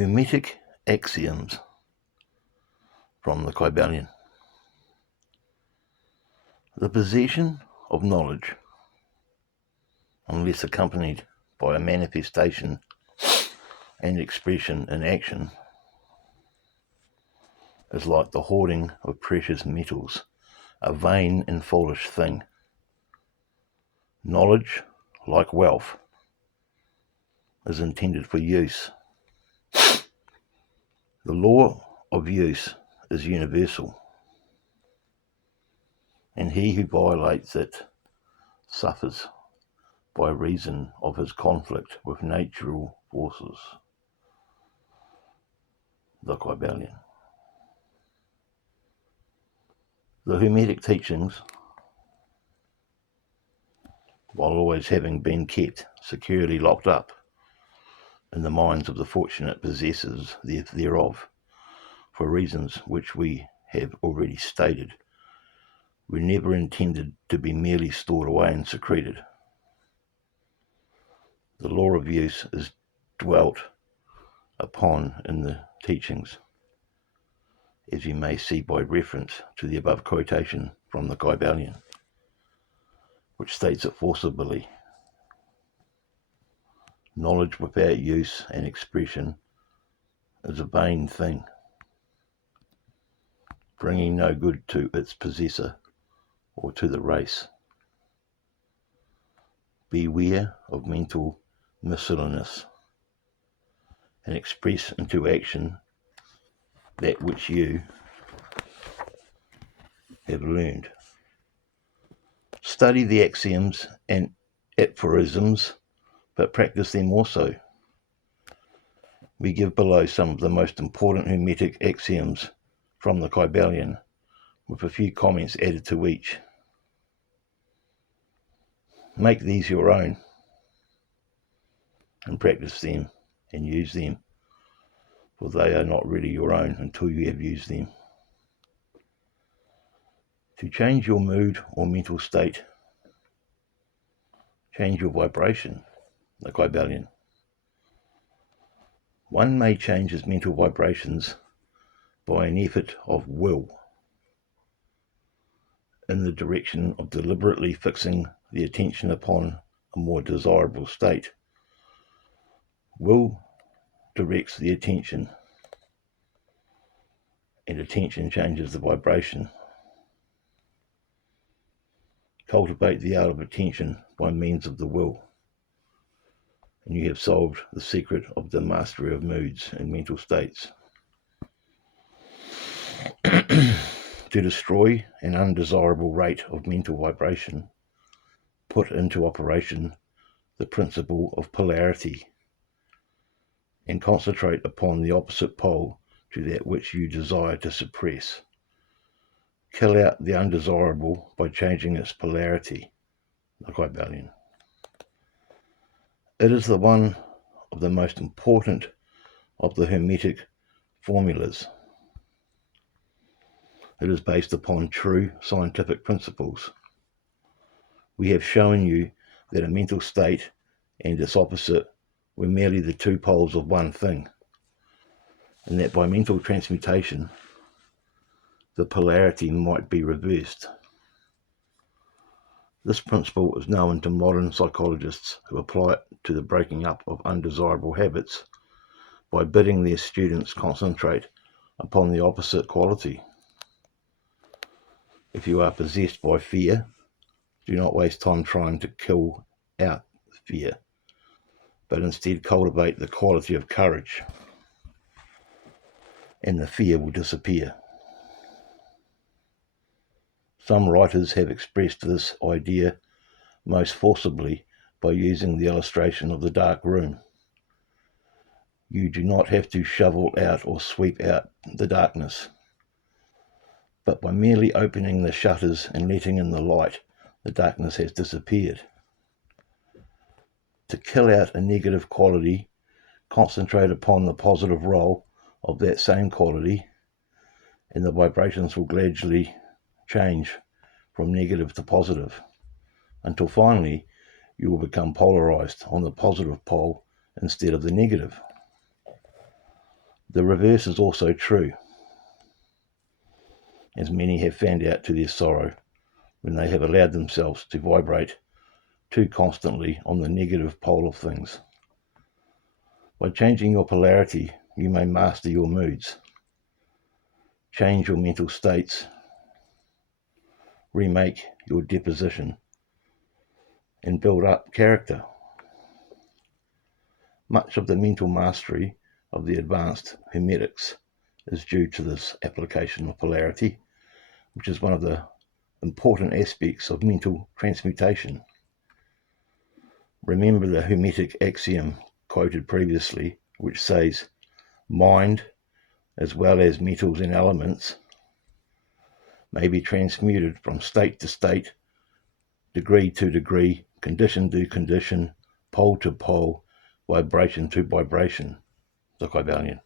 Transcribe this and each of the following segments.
Hermetic Axioms from the Kybalion. The possession of knowledge, unless accompanied by a manifestation and expression in action, is like the hoarding of precious metals, a vain and foolish thing. Knowledge, like wealth, is intended for use. The law of use is universal, and he who violates it suffers by reason of his conflict with natural forces. The Kybalion. The Hermetic teachings, while always having been kept securely locked up in the minds of the fortunate possessors thereof, for reasons which we have already stated, were never intended to be merely stored away and secreted. The law of use is dwelt upon in the teachings, as you may see by reference to the above quotation from the Kybalion, which states it forcibly: knowledge without use and expression is a vain thing, bringing no good to its possessor or to the race. Beware of mental miscellaneous, and express into action that which you have learned. Study the axioms and aphorisms, but practice them also. We give below some of the most important Hermetic axioms from the Kybalion, with a few comments added to each. Make these your own, and practice them and use them, for they are not really your own until you have used them. To change your mood or mental state, change your vibration, the Kybalion. One may change his mental vibrations by an effort of will in the direction of deliberately fixing the attention upon a more desirable state. Will directs the attention, and attention changes the vibration. Cultivate the art of attention by means of the will, and you have solved the secret of the mastery of moods and mental states. To destroy an undesirable rate of mental vibration, put into operation the principle of polarity, and concentrate upon the opposite pole to that which you desire to suppress. Kill out the undesirable by changing its polarity, the Kybalion. It is the one of the most important of the Hermetic formulas. It is based upon true scientific principles. We have shown you that a mental state and its opposite were merely the two poles of one thing, and that by mental transmutation, the polarity might be reversed. This principle is known to modern psychologists who apply it to the breaking up of undesirable habits by bidding their students concentrate upon the opposite quality. If you are possessed by fear, do not waste time trying to kill out fear, but instead cultivate the quality of courage, and the fear will disappear. Some writers have expressed this idea most forcibly by using the illustration of the dark room. You do not have to shovel out or sweep out the darkness, but by merely opening the shutters and letting in the light, the darkness has disappeared. To kill out a negative quality, concentrate upon the positive role of that same quality, and the vibrations will gradually change from negative to positive, until finally you will become polarized on the positive pole instead of the negative. The reverse is also true, as many have found out to their sorrow when they have allowed themselves to vibrate too constantly on the negative pole of things. By changing your polarity, you may master your moods, change your mental states, remake your deposition, and build up character. Much of the mental mastery of the advanced Hermetics is due to this application of polarity, which is one of the important aspects of mental transmutation. Remember the Hermetic axiom quoted previously, which says, mind, as well as metals and elements, may be transmuted from state to state, degree to degree, condition to condition, pole to pole, vibration to vibration, the Kybalion.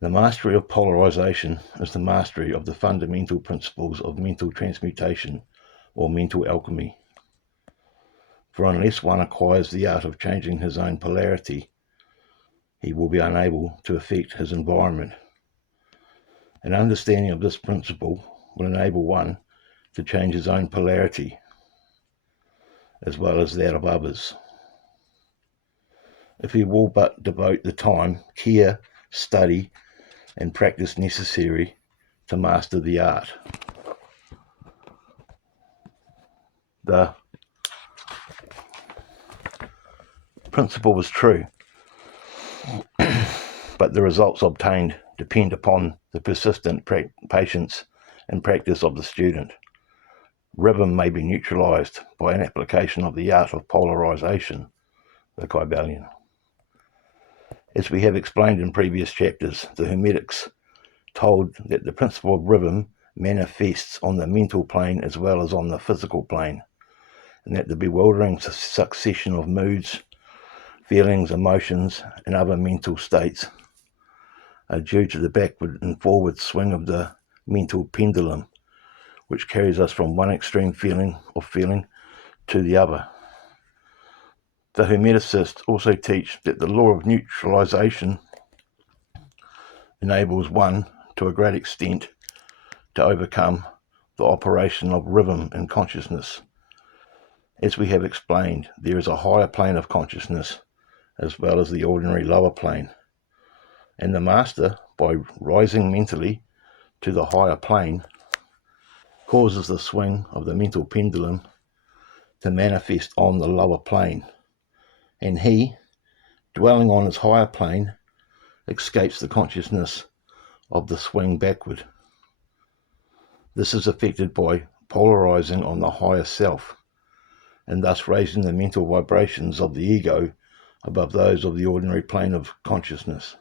The mastery of polarization is the mastery of the fundamental principles of mental transmutation or mental alchemy. For unless one acquires the art of changing his own polarity, he will be unable to affect his environment. An understanding of this principle will enable one to change his own polarity as well as that of others, if he will but devote the time, care, study, and practice necessary to master the art. The principle is true, but the results obtained depend upon the persistent patience and practice of the student. Rhythm may be neutralized by an application of the art of polarization, the Kybalion. As we have explained in previous chapters, the Hermetics told that the principle of rhythm manifests on the mental plane as well as on the physical plane, and that the bewildering succession of moods, feelings, emotions, and other mental states are due to the backward and forward swing of the mental pendulum, which carries us from one extreme feeling to the other. The Hermeticists also teach that the law of neutralization enables one, to a great extent, to overcome the operation of rhythm in consciousness. As we have explained, there is a higher plane of consciousness as well as the ordinary lower plane, and the master, by rising mentally to the higher plane, causes the swing of the mental pendulum to manifest on the lower plane, and he, dwelling on his higher plane, escapes the consciousness of the swing backward. This is effected by polarizing on the higher self, and thus raising the mental vibrations of the ego above those of the ordinary plane of consciousness.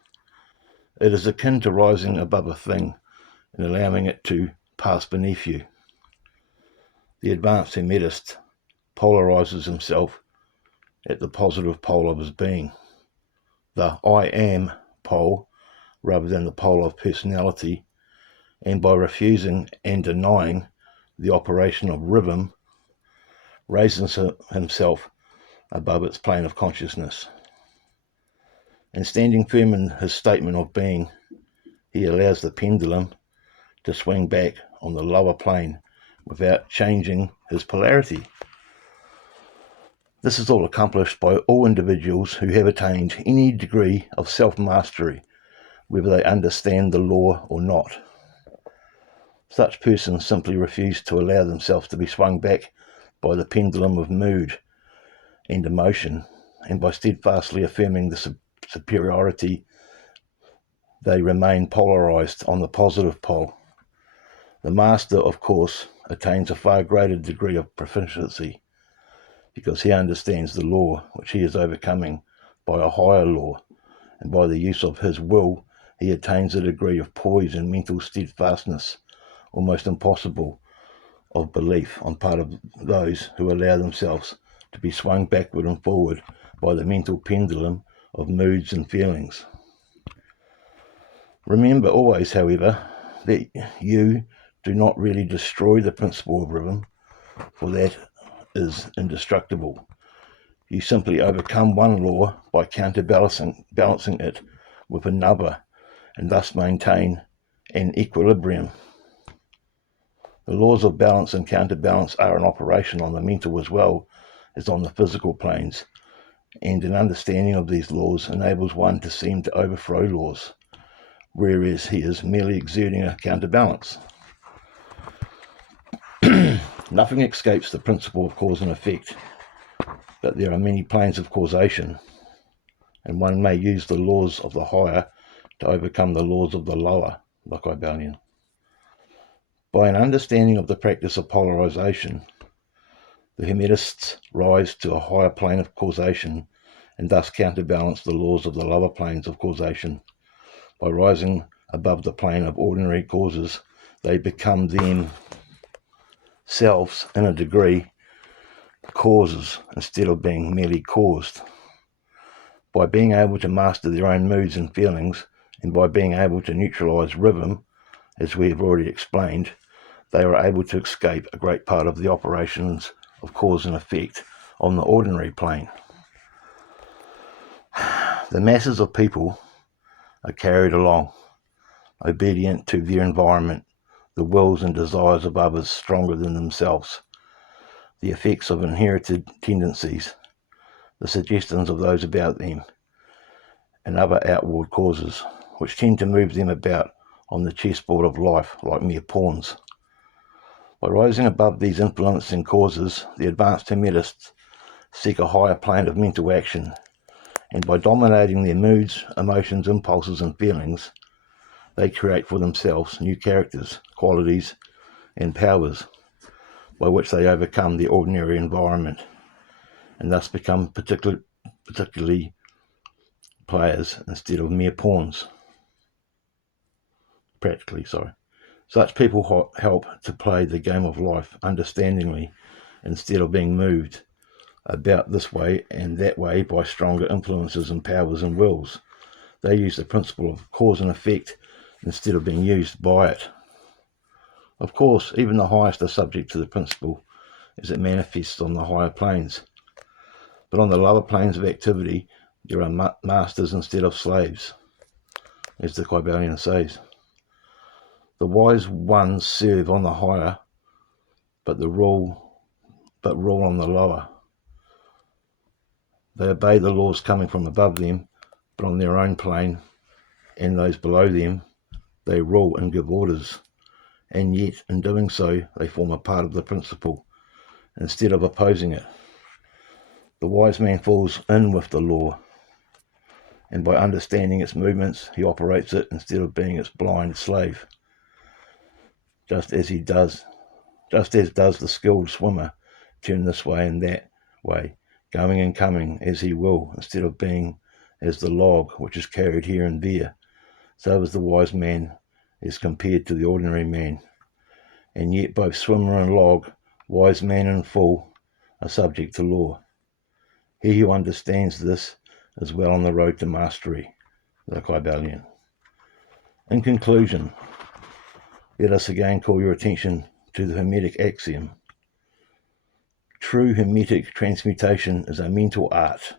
It is akin to rising above a thing and allowing it to pass beneath you. The advanced Hermetist polarizes himself at the positive pole of his being, the I am pole, rather than the pole of personality, and by refusing and denying the operation of rhythm, raises himself above its plane of consciousness. And standing firm in his statement of being, he allows the pendulum to swing back on the lower plane without changing his polarity. This is all accomplished by all individuals who have attained any degree of self-mastery, whether they understand the law or not. Such persons simply refuse to allow themselves to be swung back by the pendulum of mood and emotion, and by steadfastly affirming the superiority, they remain polarized on the positive pole. The master, of course, attains a far greater degree of proficiency, because he understands the law which he is overcoming by a higher law, and by the use of his will he attains a degree of poise and mental steadfastness almost impossible of belief on part of those who allow themselves to be swung backward and forward by the mental pendulum of moods and feelings. Remember always, however, that you do not really destroy the principle of rhythm, for that is indestructible. You simply overcome one law by counterbalancing it with another and thus maintain an equilibrium. The laws of balance and counterbalance are in operation on the mental as well as on the physical planes, and an understanding of these laws enables one to seem to overthrow laws, whereas he is merely exerting a counterbalance. Nothing escapes the principle of cause and effect, but there are many planes of causation, and one may use the laws of the higher to overcome the laws of the lower, the Kybalion. By an understanding of the practice of polarization, the Hermetists rise to a higher plane of causation and thus counterbalance the laws of the lower planes of causation. By rising above the plane of ordinary causes, they become themselves, in a degree, causes instead of being merely caused. By being able to master their own moods and feelings, and by being able to neutralize rhythm, as we have already explained, they are able to escape a great part of the operations of cause and effect on the ordinary plane. The masses of people are carried along, obedient to their environment, the wills and desires of others stronger than themselves, the effects of inherited tendencies, the suggestions of those about them, and other outward causes, which tend to move them about on the chessboard of life like mere pawns. By rising above these influencing causes, the advanced Hermetists seek a higher plane of mental action, and by dominating their moods, emotions, impulses, and feelings, they create for themselves new characters, qualities, and powers by which they overcome the ordinary environment, and thus become particularly players instead of mere pawns. Such people help to play the game of life understandingly instead of being moved about this way and that way by stronger influences and powers and wills. They use the principle of cause and effect instead of being used by it. Of course, even the highest are subject to the principle as it manifests on the higher planes. But on the lower planes of activity, there are masters instead of slaves, as the Kybalion says. The wise ones serve on the higher, but rule on the lower. They obey the laws coming from above them, but on their own plane and those below them, they rule and give orders, and yet in doing so they form a part of the principle instead of opposing it. The wise man falls in with the law, and by understanding its movements he operates it instead of being its blind slave, just as does the skilled swimmer turn this way and that way, going and coming as he will, instead of being as the log which is carried here and there. So is the wise man as compared to the ordinary man, and yet both swimmer and log, wise man and fool, are subject to law. He who understands this is well on the road to mastery, the Kybalion. In conclusion, let us again call your attention to the Hermetic Axiom. True Hermetic transmutation is a mental art,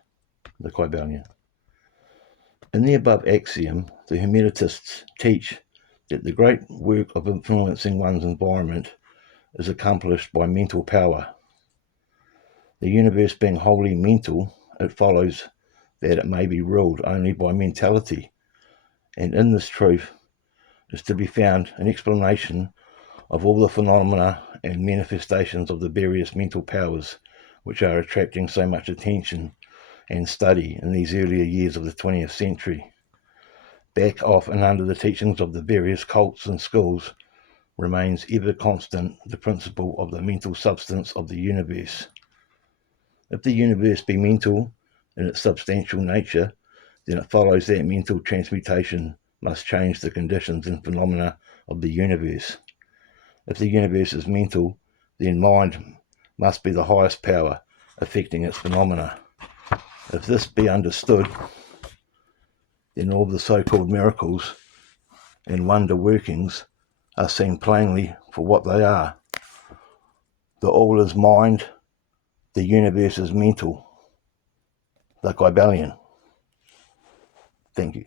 the Kybalion. In the above axiom, the Hermetists teach that the great work of influencing one's environment is accomplished by mental power. The universe being wholly mental, it follows that it may be ruled only by mentality, and in this truth is to be found an explanation of all the phenomena and manifestations of the various mental powers which are attracting so much attention and study in these earlier years of the 20th century. Back of and under the teachings of the various cults and schools remains ever constant the principle of the mental substance of the universe. If the universe be mental in its substantial nature, then it follows that mental transmutation must change the conditions and phenomena of the universe. If the universe is mental, then mind must be the highest power affecting its phenomena. If this be understood, then all the so-called miracles and wonder workings are seen plainly for what they are. The all is mind, the universe is mental, the Kybalion. Thank you.